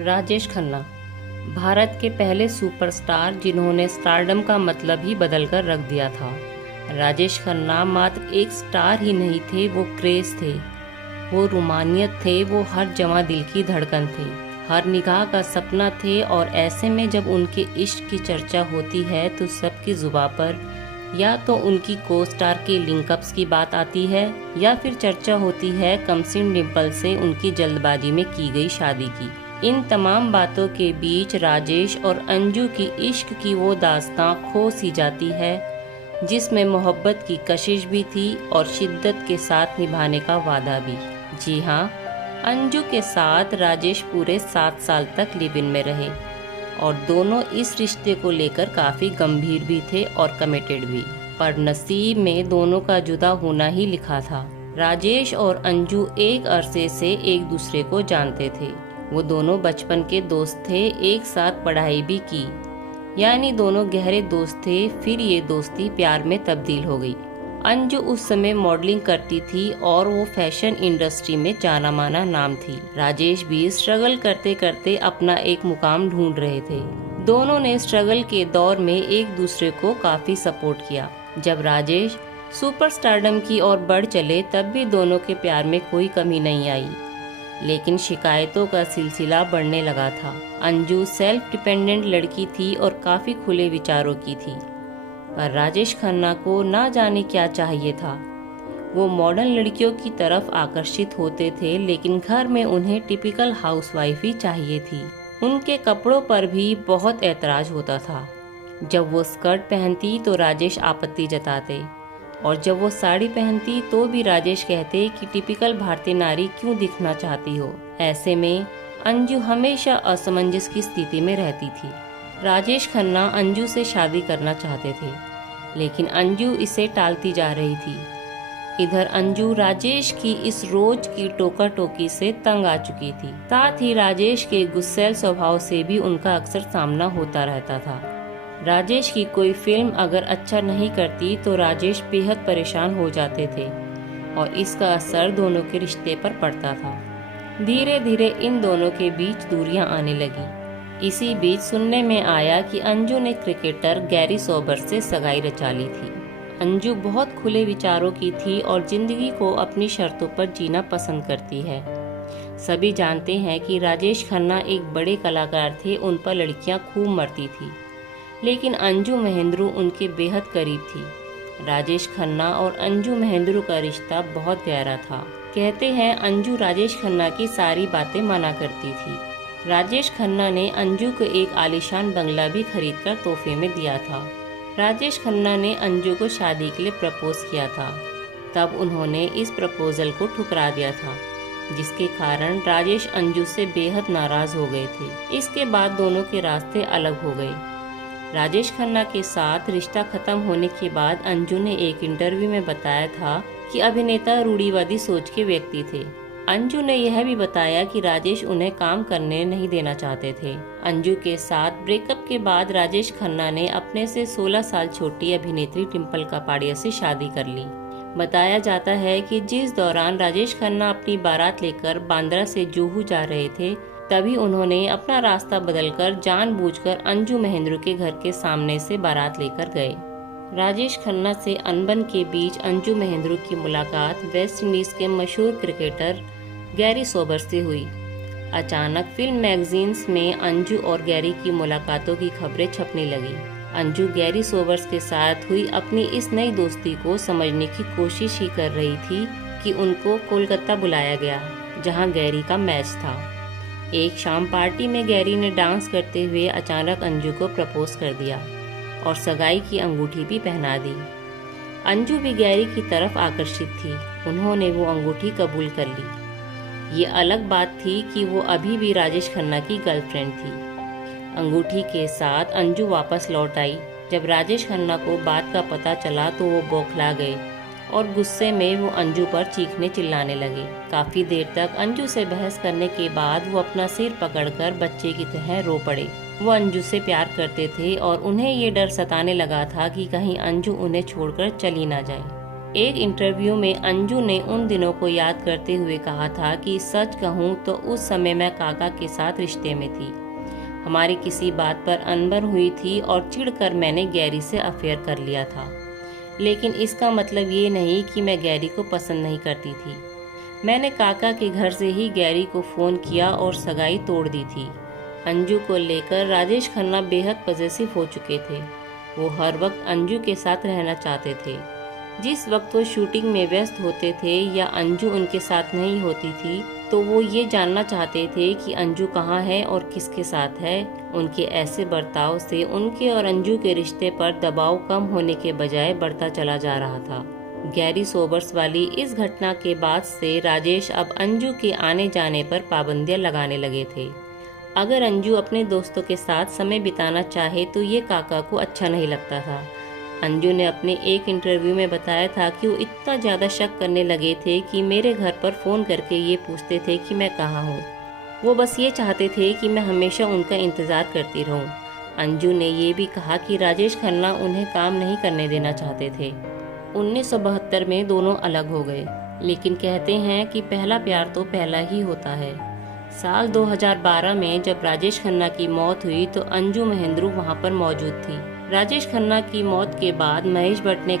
राजेश खन्ना भारत के पहले सुपरस्टार जिन्होंने स्टारडम का मतलब ही बदलकर रख दिया था। राजेश खन्ना मात्र एक स्टार ही नहीं थे, वो क्रेज थे, वो रूमानियत थे, वो हर जवां दिल की धड़कन थे, हर निगाह का सपना थे। और ऐसे में जब उनके इश्क की चर्चा होती है तो सबकी जुबां पर या तो उनकी को स्टार के लिंकअप्स की बात आती है या फिर चर्चा होती है कमसिन डिम्पल से उनकी जल्दबाजी में की गई शादी की। इन तमाम बातों के बीच राजेश और अंजू की इश्क की वो दास्तां खो सी जाती है जिसमें मोहब्बत की कशिश भी थी और शिद्दत के साथ निभाने का वादा भी। जी हाँ, अंजू के साथ राजेश पूरे 7 साल तक लिव इन में रहे और दोनों इस रिश्ते को लेकर काफ़ी गंभीर भी थे और कमिटेड भी। पर नसीब में दोनों का जुदा होना ही लिखा था। राजेश और अंजू एक अरसे से एक दूसरे को जानते थे। वो दोनों बचपन के दोस्त थे, एक साथ पढ़ाई भी की, यानी दोनों गहरे दोस्त थे। फिर ये दोस्ती प्यार में तब्दील हो गई। अंजू उस समय मॉडलिंग करती थी और वो फैशन इंडस्ट्री में जाना माना नाम थी। राजेश भी स्ट्रगल करते करते अपना एक मुकाम ढूंढ रहे थे। दोनों ने स्ट्रगल के दौर में एक दूसरे को काफी सपोर्ट किया। जब राजेश सुपरस्टारडम की ओर बढ़ चले तब भी दोनों के प्यार में कोई कमी नहीं आई, लेकिन शिकायतों का सिलसिला बढ़ने लगा था। अंजू सेल्फ डिपेंडेंट लड़की थी और काफी खुले विचारों की थी, पर राजेश खन्ना को ना जाने क्या चाहिए था। वो मॉडर्न लड़कियों की तरफ आकर्षित होते थे, लेकिन घर में उन्हें टिपिकल हाउसवाइफ ही चाहिए थी। उनके कपड़ों पर भी बहुत ऐतराज होता था। जब वो स्कर्ट पहनती तो राजेश आपत्ति जताते, और जब वो साड़ी पहनती तो भी राजेश कहते कि टिपिकल भारतीय नारी क्यों दिखना चाहती हो। ऐसे में अंजू हमेशा असमंजस की स्थिति में रहती थी। राजेश खन्ना अंजू से शादी करना चाहते थे, लेकिन अंजू इसे टालती जा रही थी। इधर अंजू राजेश की इस रोज की टोका टोकी से तंग आ चुकी थी। साथ ही राजेश के गुस्सैल स्वभाव से भी उनका अक्सर सामना होता रहता था। राजेश की कोई फिल्म अगर अच्छा नहीं करती तो राजेश बेहद परेशान हो जाते थे और इसका असर दोनों के रिश्ते पर पड़ता था। धीरे धीरे इन दोनों के बीच दूरियां आने लगी। इसी बीच सुनने में आया कि अंजू ने क्रिकेटर गैरी सोबर से सगाई रचा ली थी। अंजू बहुत खुले विचारों की थी और जिंदगी को अपनी शर्तों पर जीना पसंद करती है। सभी जानते हैं कि राजेश खन्ना एक बड़े कलाकार थे, उन पर लड़कियां खूब मरती थी, लेकिन अंजू महेंद्रू उनके बेहद करीब थी। राजेश खन्ना और अंजू महेंद्रू का रिश्ता बहुत गहरा था। कहते हैं अंजू राजेश खन्ना की सारी बातें माना करती थी। राजेश खन्ना ने अंजू को एक आलीशान बंगला भी खरीदकर तोहफे में दिया था। राजेश खन्ना ने अंजू को शादी के लिए प्रपोज किया था। तब उन्होंने इस प्रपोजल को ठुकरा दिया था, जिसके कारण राजेश अंजू से बेहद नाराज हो गए थे। इसके बाद दोनों के रास्ते अलग हो गए। राजेश खन्ना के साथ रिश्ता खत्म होने के बाद अंजू ने एक इंटरव्यू में बताया था कि अभिनेता रूढ़िवादी सोच के व्यक्ति थे। अंजू ने यह भी बताया कि राजेश उन्हें काम करने नहीं देना चाहते थे। अंजू के साथ ब्रेकअप के बाद राजेश खन्ना ने अपने से 16 साल छोटी अभिनेत्री डिम्पल कपाड़िया से शादी कर ली। बताया जाता है कि जिस दौरान राजेश खन्ना अपनी बारात लेकर बांद्रा से जुहू जा रहे थे, तभी उन्होंने अपना रास्ता बदलकर जानबूझकर अंजू महेंद्रू के घर के सामने से बारात लेकर गए। राजेश खन्ना से अनबन के बीच अंजू महेंद्रू की मुलाकात वेस्ट इंडीज के मशहूर क्रिकेटर गैरी सोबर से हुई। अचानक फिल्म मैगजीन्स में अंजू और गैरी की मुलाकातों की खबरें छपने लगी। अंजू गैरी सोबर्स के साथ हुई अपनी इस नई दोस्ती को समझने की कोशिश ही कर रही थी कि उनको कोलकाता बुलाया गया, जहां गैरी का मैच था। एक शाम पार्टी में गैरी ने डांस करते हुए अचानक अंजू को प्रपोज कर दिया और सगाई की अंगूठी भी पहना दी। अंजू भी गैरी की तरफ आकर्षित थी। उन्होंने वो अंगूठी कबूल कर ली। ये अलग बात थी कि वो अभी भी राजेश खन्ना की गर्लफ्रेंड थी। अंगूठी के साथ अंजू वापस लौट आई। जब राजेश खन्ना को बात का पता चला तो वो बौखला गए और गुस्से में वो अंजू पर चीखने चिल्लाने लगे। काफी देर तक अंजू से बहस करने के बाद वो अपना सिर पकड़कर बच्चे की तरह रो पड़े। वो अंजू से प्यार करते थे और उन्हें ये डर सताने लगा था कि कहीं अंजू उन्हें छोड़कर चली ना जाए। एक इंटरव्यू में अंजू ने उन दिनों को याद करते हुए कहा था कि सच कहूँ तो उस समय मैं काका के साथ रिश्ते में थी। हमारी किसी बात पर अनबन हुई थी और चिढ़कर मैंने गैरी से अफेयर कर लिया था। लेकिन इसका मतलब ये नहीं कि मैं गैरी को पसंद नहीं करती थी। मैंने काका के घर से ही गैरी को फ़ोन किया और सगाई तोड़ दी थी। अंजू को लेकर राजेश खन्ना बेहद पॉसेसिव हो चुके थे। वो हर वक्त अंजू के साथ रहना चाहते थे। जिस वक्त वो शूटिंग में व्यस्त होते थे या अंजू उनके साथ नहीं होती थी, तो वो ये जानना चाहते थे कि अंजू कहाँ है और किसके साथ है। उनके ऐसे बर्ताव से उनके और अंजू के रिश्ते पर दबाव कम होने के बजाय बढ़ता चला जा रहा था। गैरी सोबर्स वाली इस घटना के बाद से राजेश अब अंजू के आने जाने पर पाबंदियां लगाने लगे थे। अगर अंजू अपने दोस्तों के साथ समय बिताना चाहे तो ये काका को अच्छा नहीं लगता था। अंजू ने अपने एक इंटरव्यू में बताया था कि वो इतना ज़्यादा शक करने लगे थे कि मेरे घर पर फ़ोन करके ये पूछते थे कि मैं कहाँ हूँ। वो बस ये चाहते थे कि मैं हमेशा उनका इंतज़ार करती रहूँ। अंजू ने ये भी कहा कि राजेश खन्ना उन्हें काम नहीं करने देना चाहते थे। 1972 में दोनों अलग हो गए, लेकिन कहते हैं कि पहला प्यार तो पहला ही होता है। साल 2012 में जब राजेश खन्ना की मौत हुई तो अंजू महेंद्रू वहां पर मौजूद थी। राजेश खन्ना की मौत के बाद महेश भट्ट ने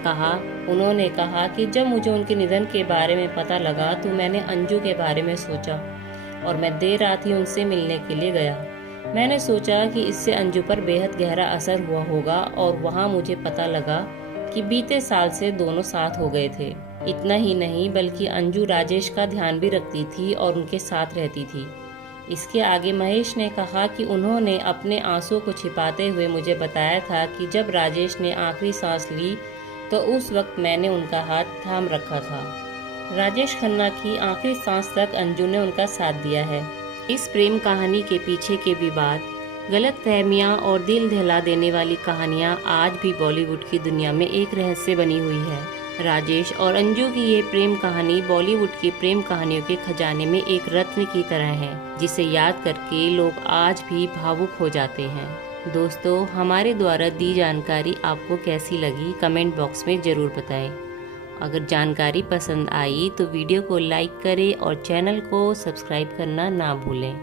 उन्होंने कहा कि जब मुझे उनके निधन के बारे में पता लगा तो मैंने अंजू के बारे में सोचा और मैं देर रात ही उनसे मिलने के लिए गया। मैंने सोचा कि इससे अंजू पर बेहद गहरा असर हुआ होगा और वहाँ मुझे पता लगा कि बीते साल से दोनों साथ हो गए थे। इतना ही नहीं बल्कि अंजू राजेश का ध्यान भी रखती थी और उनके साथ रहती थी। इसके आगे महेश ने कहा कि उन्होंने अपने आंसुओं को छिपाते हुए मुझे बताया था कि जब राजेश ने आखिरी सांस ली तो उस वक्त मैंने उनका हाथ थाम रखा था। राजेश खन्ना की आखिरी सांस तक अंजू ने उनका साथ दिया है। इस प्रेम कहानी के पीछे के विवाद, गलतफहमियां और दिल दहला देने वाली कहानियां आज भी बॉलीवुड की दुनिया में एक रहस्य बनी हुई है। राजेश और अंजू की ये प्रेम कहानी बॉलीवुड की प्रेम कहानियों के खजाने में एक रत्न की तरह है, जिसे याद करके लोग आज भी भावुक हो जाते हैं। दोस्तों, हमारे द्वारा दी जानकारी आपको कैसी लगी कमेंट बॉक्स में ज़रूर बताएं। अगर जानकारी पसंद आई तो वीडियो को लाइक करें और चैनल को सब्सक्राइब करना ना भूलें।